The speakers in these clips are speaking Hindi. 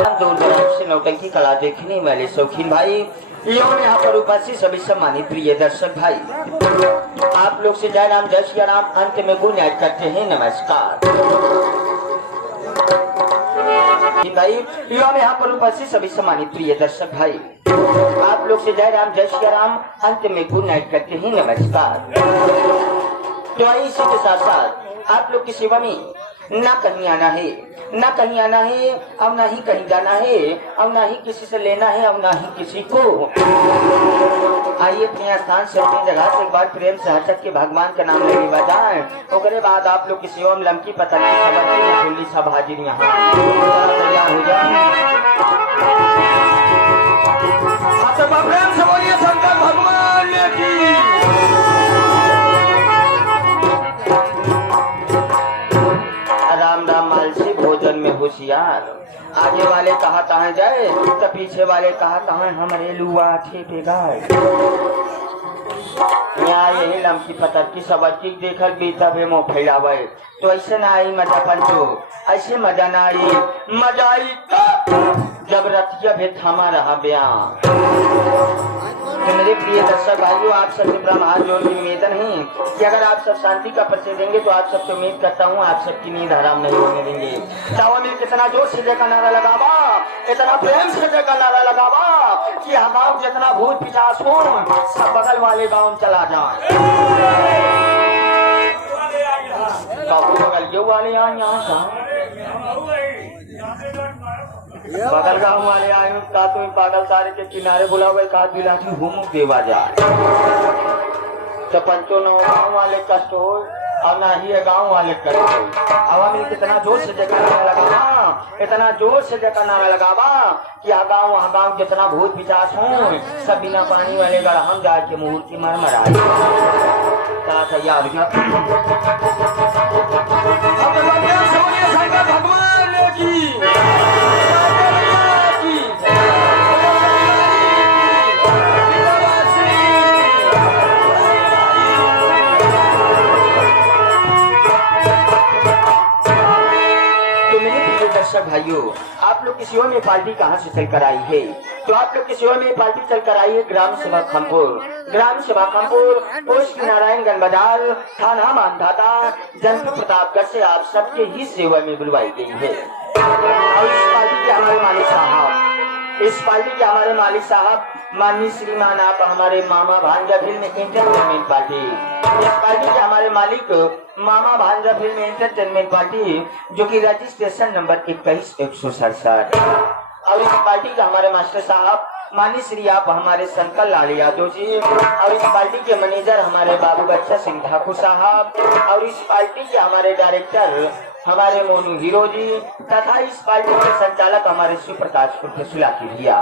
दूर दराज से नौटंकी कला देखने वाले शौकीन भाई एवं यहाँ पर उपस्थित सभी सम्मानित प्रिय दर्शक भाई, आप लोग से जय राम जय श्री राम अंत में गुण याद करते हैं। नमस्कार भाई एवं यहाँ पर उपस्थित सभी सम्मानित प्रिय दर्शक भाई, आप लोग से जय राम जय श्री राम अंत में गुड नाइट करते हैं। नमस्कार। तो आई इसी के साथ साथ आप लोग की सेवा में ना कहीं आना है, ना कहीं आना है, अब ना ही कहीं जाना है, अब ना ही किसी से लेना है, अब ना ही किसी को। आइए अपने स्थान से अपनी जगह से एक बार प्रेम से हटक के भगवान का नाम लेने बजाएं। उसके बाद आप लोग की सेवा में लमकी पतंगी सबकी सब हाजिर यहाँ तैयार हो जाए। प्रेम से बोलिए शंकर भगवान की। राम राम माल से भोजन में होशियार, आगे वाले कहा तहाँ जाए तो पीछे वाले कहा तहाँ हमारे लुआ ठेपे गाय। यहाँ यही लमकी पतंगी सबकी देखल बीता बे मुँह फैलावे, तो ऐसे ना आई मजा पंचो, ऐसे मजा ना आई। मजा आई जब रतिया भी थमा रहा बयान। तो मेरे प्रिय दर्शक भाइयों, आप सबसे ब्रह्मांड जोड़ की निवेदन है कि अगर आप सब शांति का परिचय देंगे तो आप सबसे उम्मीद करता हूँ आप सबकी नींद हराम नहीं होने देंगे। चावा में कितना जोर से जय का नारा लगावा, इतना प्रेम से जय का नारा लगावा कि गाँव जितना भूत पिशाच हो सब बगल वाले गाँव चला जाए। बगल के वाले यहाँ बगल गाँव वाले आए का तो पागल तारे के किनारे बुलावे का दिलाठी घूम देवा जाए। तो पंचो न गाँव वाले कष्ट हो और ना ही गाँव वाले कष्ट हो। आवामी कितना जोर से जगह नारा लगावा, इतना जोर से जगह नारा लगावा कि गाँव वहाँ गाँव जितना भूत पिशाच हो सब बिना पानी वाले गढ़ जाए के मुहूर्त की मरमर आए। भगवान की दर्शक भाइयों, आप लोग की सेवा में पार्टी कहाँ से चल कर आई है? तो आप लोग की सेवा में पार्टी चल कर आई है ग्राम सभा खमपुर, ग्राम सभा खमपुर, पोस्ट नारायणगंज बाजार, थाना मानधाता, जनपद प्रतापगढ़ से आप सबके ही सेवा में बुलवाई गई है। और इस पार्टी के हमारे मालिक साहब, इस पार्टी के हमारे मालिक साहब माननीय श्रीमान आप हमारे मामा भांजा फिल्म एंटरटेनमेंट पार्टी, इस पार्टी के हमारे मालिक मामा भांजा फिल्म एंटरटेनमेंट पार्टी जो कि रजिस्ट्रेशन नंबर 21,167। और इस पार्टी के हमारे मास्टर साहब माननीय श्री आप हमारे शंकर लाल यादव जी, और इस पार्टी के मैनेजर हमारे बाबू बच्चा सिंह ठाकुर साहब, और इस पार्टी के हमारे डायरेक्टर हमारे मोनू हीरो जी, तथा इस पार्टी के संचालक हमारे शिव प्रकाश सुलाकी भैया।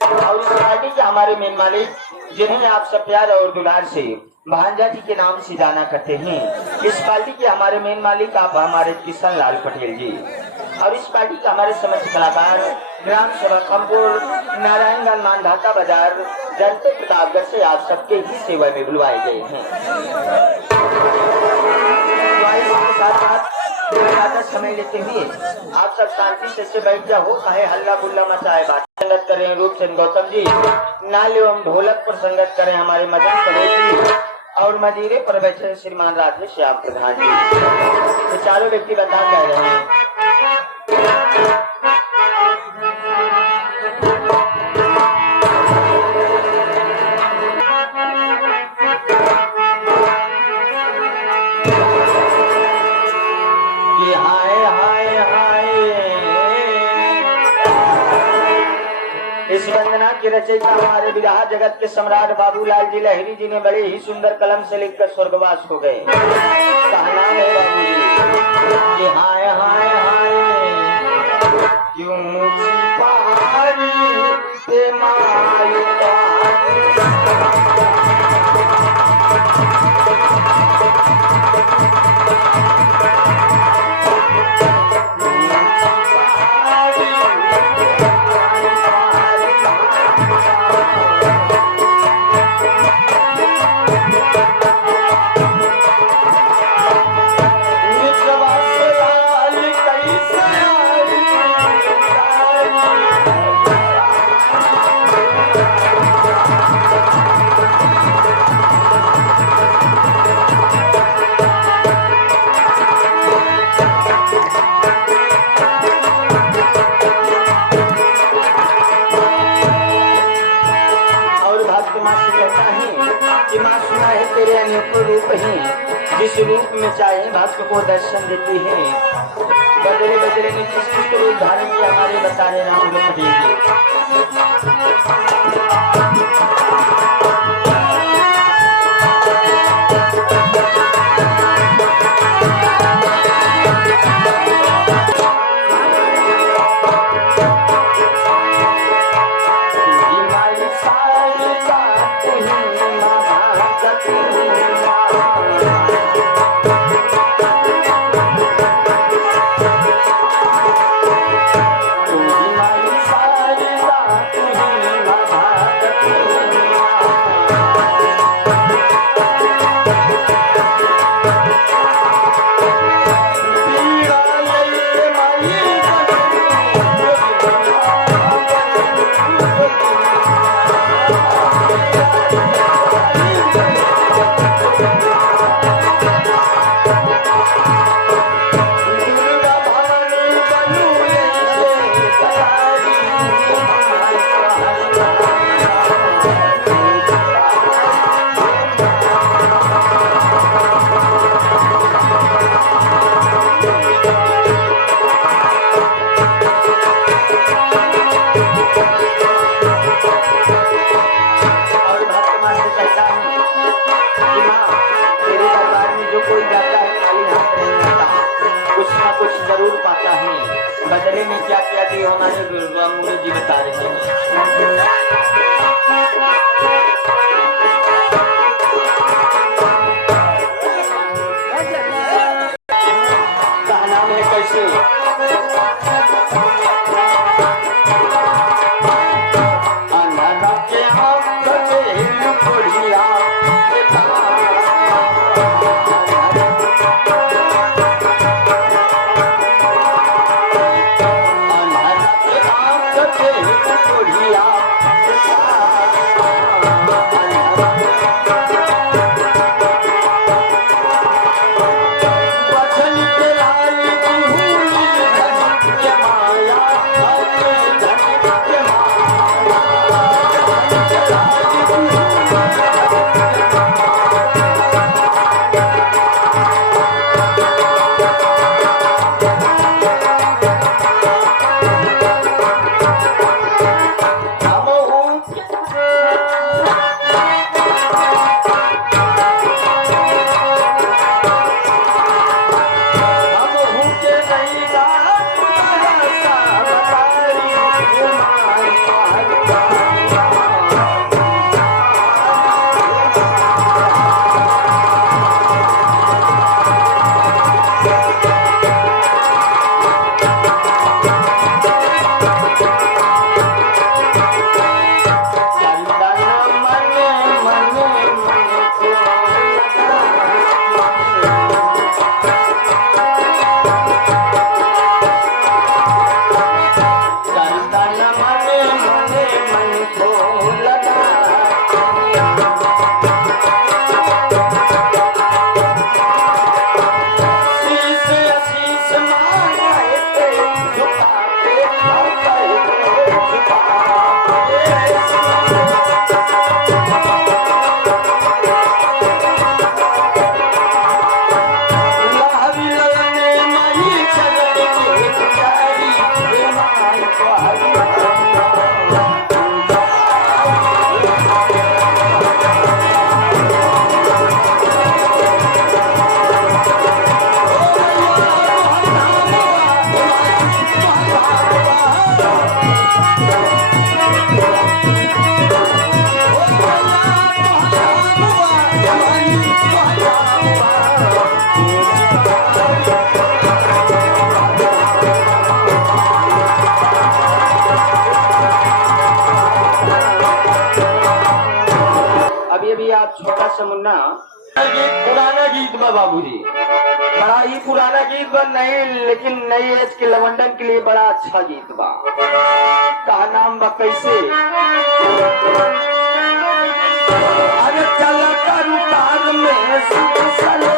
और इस पार्टी के हमारे मेन मालिक जिन्हें आप सब प्यार और दुलार से भांजा जी के नाम से जाना करते हैं, इस पार्टी के हमारे मेन मालिक आप हमारे किशन लाल पटेल जी। और इस पार्टी के हमारे समस्त कलाकार ग्राम सभा खमपुर, नारायणगंज मानधाता बाजार, जनपद प्रतापगढ़ से आप सबके ही सेवा में बुलवाए गए हैं। ज्यादा समय लेते हुए आप सब शांति से बैठ जाओ, चाहे हल्ला गुल्ला मचाए, बात संगत करें रूपचंद गौतम जी, नाल एवं ढोलक पर संगत करें हमारे मदन सरोज जी, और मजीरे पर बैठे श्रीमान राधे श्याम प्रधान जी। ये चारों व्यक्ति बता कह रहे हैं। इस वंदना की रचयिता हमारे विराह जगत के सम्राट बाबूलाल जी लहरी जी ने बड़े ही सुंदर कलम से लिखकर स्वर्गवास हो गए। कहना है बाबू जी, हाय हाय हाय क्यों मुझी पहाड़ी पे मायूता तेरे अनेक रूप हैं, जिस रूप में चाहे भक्त को दर्शन देती है। बदले बदले में किस किस रूप धारण किया हमारे बता रहे राम जरूर पाता है। बदले में क्या क्या दिए हमारे गुरु जी बता रहे हैं। कहना में कैसे छोटा सा मुन्ना पुराना गीत में बाबूजी बड़ा ही पुराना गीत बा नहीं, लेकिन नई एज के लवंडन के लिए बड़ा अच्छा गीत बा। कहा नाम बा कैसे? अरे चल करू कार में